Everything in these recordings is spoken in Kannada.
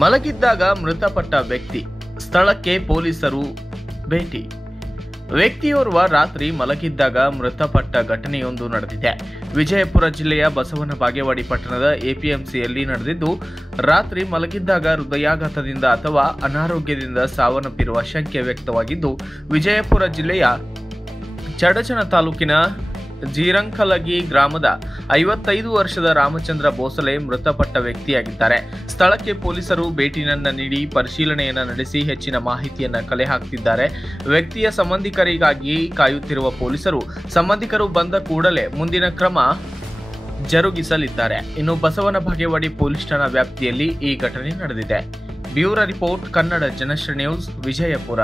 ಮಲಗಿದ್ದಾಗ ಮೃತಪಟ್ಟ ವ್ಯಕ್ತಿ, ಸ್ಥಳಕ್ಕೆ ಪೊಲೀಸರು ಭೇಟಿ. ವ್ಯಕ್ತಿಯೋರ್ವ ರಾತ್ರಿ ಮಲಗಿದ್ದಾಗ ಮೃತಪಟ್ಟ ಘಟನೆಯೊಂದು ನಡೆದಿದೆ. ವಿಜಯಪುರ ಜಿಲ್ಲೆಯ ಬಸವನ ಬಾಗೇವಾಡಿ ಪಟ್ಟಣದ ಎಪಿಎಂಸಿಯಲ್ಲಿ ನಡೆದಿದ್ದು, ರಾತ್ರಿ ಮಲಗಿದ್ದಾಗ ಹೃದಯಾಘಾತದಿಂದ ಅಥವಾ ಅನಾರೋಗ್ಯದಿಂದ ಸಾವನ್ನಪ್ಪಿರುವ ಶಂಕೆ ವ್ಯಕ್ತವಾಗಿದ್ದು, ವಿಜಯಪುರ ಜಿಲ್ಲೆಯ ಚಡಚಣ ತಾಲೂಕಿನ ಜೀರಂಕಲಗಿ ಗ್ರಾಮದ 55 ವರ್ಷದ ರಾಮಚಂದ್ರ ಬೋಸಲೆ ಮೃತಪಟ್ಟ ವ್ಯಕ್ತಿಯಾಗಿದ್ದಾರೆ. ಸ್ಥಳಕ್ಕೆ ಪೊಲೀಸರು ಭೇಟಿಯನ್ನ ನೀಡಿ ಪರಿಶೀಲನೆಯನ್ನ ನಡೆಸಿ ಹೆಚ್ಚಿನ ಮಾಹಿತಿಯನ್ನ ಕಲೆ ಹಾಕುತ್ತಿದ್ದಾರೆ. ವ್ಯಕ್ತಿಯ ಸಂಬಂಧಿಕರಿಗಾಗಿ ಕಾಯುತ್ತಿರುವ ಪೊಲೀಸರು ಸಂಬಂಧಿಕರು ಬಂದ ಕೂಡಲೇ ಮುಂದಿನ ಕ್ರಮ ಜರುಗಿಸಲಿದ್ದಾರೆ. ಇನ್ನು ಬಸವನ ಬಾಗೇವಾಡಿ ಪೊಲೀಸ್ ಠಾಣಾ ವ್ಯಾಪ್ತಿಯಲ್ಲಿ ಈ ಘಟನೆ ನಡೆದಿದೆ. Bureau report, Kannada Janasri news, Vijayapura.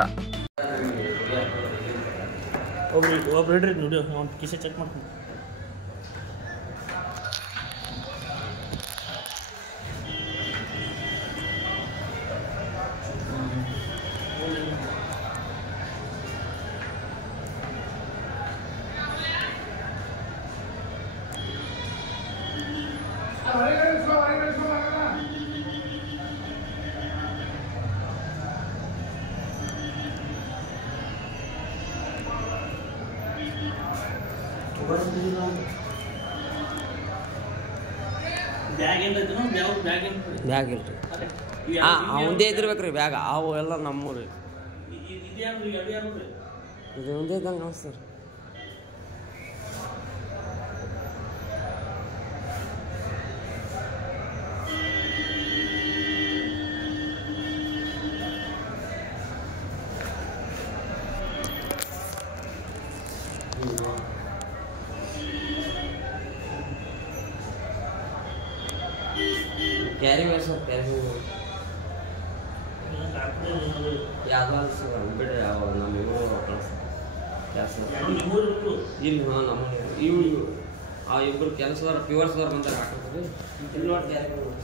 ಒಬ್ರು ಹಿಡ್ರಿ ನೋಡಿ, ಒಂದು ಕಿಸೆ ಚೆಕ್ ಮಾಡ್ತೀನಿ. ಬ್ಯಾಗ್ ಇಲ್ರಿ, ಅವಂದೇ ಇದ್ದಿರ್ಬೇಕ್ರಿ ಬ್ಯಾಗ್. ಅವು ಎಲ್ಲ ನಮ್ಮೂರಿ, ಇದು ಒಂದೇ ಇದ್ದಂಗೆ ಅನಿಸ್ತಾರೆ. ಕ್ಯಾರಿ ಮಾಡಿ ಸರ್, ಕ್ಯಾರಿ ಯಾವ್ದು ಬಿಡ್ರಿ. ಯಾವ ನಮ್ಮ ಇವರು ಕೆಲಸ ಇಲ್ಲಿ ನಮ್ಮ ಇವು ಆ ಇಬ್ಬರು ಕೆಲಸದವ್ರು ಪ್ಯೂರ್ಸ್ದವ್ರು ಬಂದಾಗ ಹಾಕೋದ್ರಿ. ಇಲ್ಲಿ ನೋಡಿ ಕ್ಯಾರಿ ಮಾಡಿ.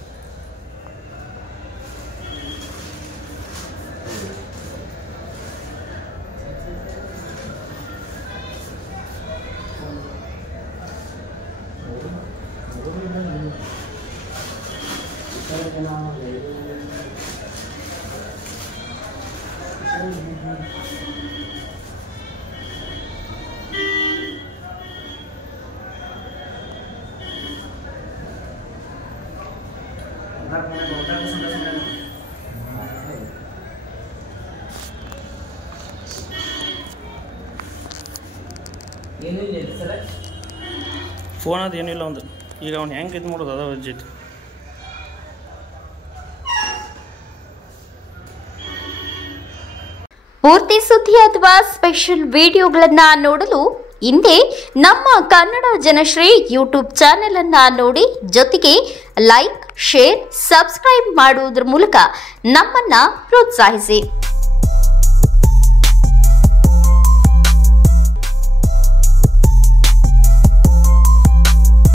ಫೋನ್ ಅದು ಏನಿಲ್ಲ ಒಂದು. ಈಗ ಅವ್ನು ಹೆಂಗೆ ಇದು ಮಾಡೋದು ಅದ ವಿಜಿಟ್. ಪೂರ್ತಿ ಸುದ್ದಿ ಅಥವಾ ಸ್ಪೆಷಲ್ ವಿಡಿಯೋಗಳನ್ನ ನೋಡಲು ಹಿಂದೆ ನಮ್ಮ ಕನ್ನಡ ಜನಶ್ರೀ ಯೂಟ್ಯೂಬ್ ಚಾನೆಲ್ ಅನ್ನ ನೋಡಿ, ಜೊತೆಗೆ ಲೈಕ್, ಶೇರ್, ಸಬ್ಸ್ಕ್ರೈಬ್ ಮಾಡುವುದರ ಮೂಲಕ ನಮ್ಮನ್ನ ಪ್ರೋತ್ಸಾಹಿಸಿ.